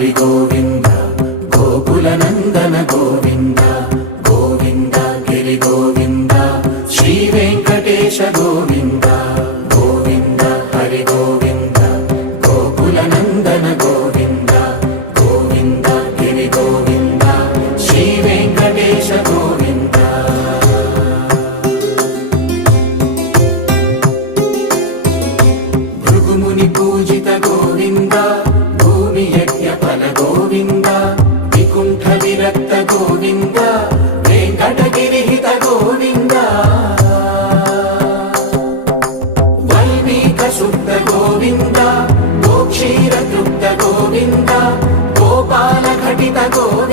హరి గోవింద గోకుల నందన గోవింద గోవింద గిరి గోవింద శ్రీ వెంకటేశ గోవింద గోవింద హరి గోవింద గోకుల నందన గోవింద గోవింద గిరి గోవింద శ్రీ వెంకటేశ గోవింద భృగుముని పూజిత గోవింద భూమి యజ్ఞ ఫల గోవింద వికుంఠ విరక్త గోవింద వెంకటగిరిహిత గోవింద వల్మీక శుద్ధ గోవింద గోక్షీర తృప్త గోవింద గోపాల ఘటిత గోవింద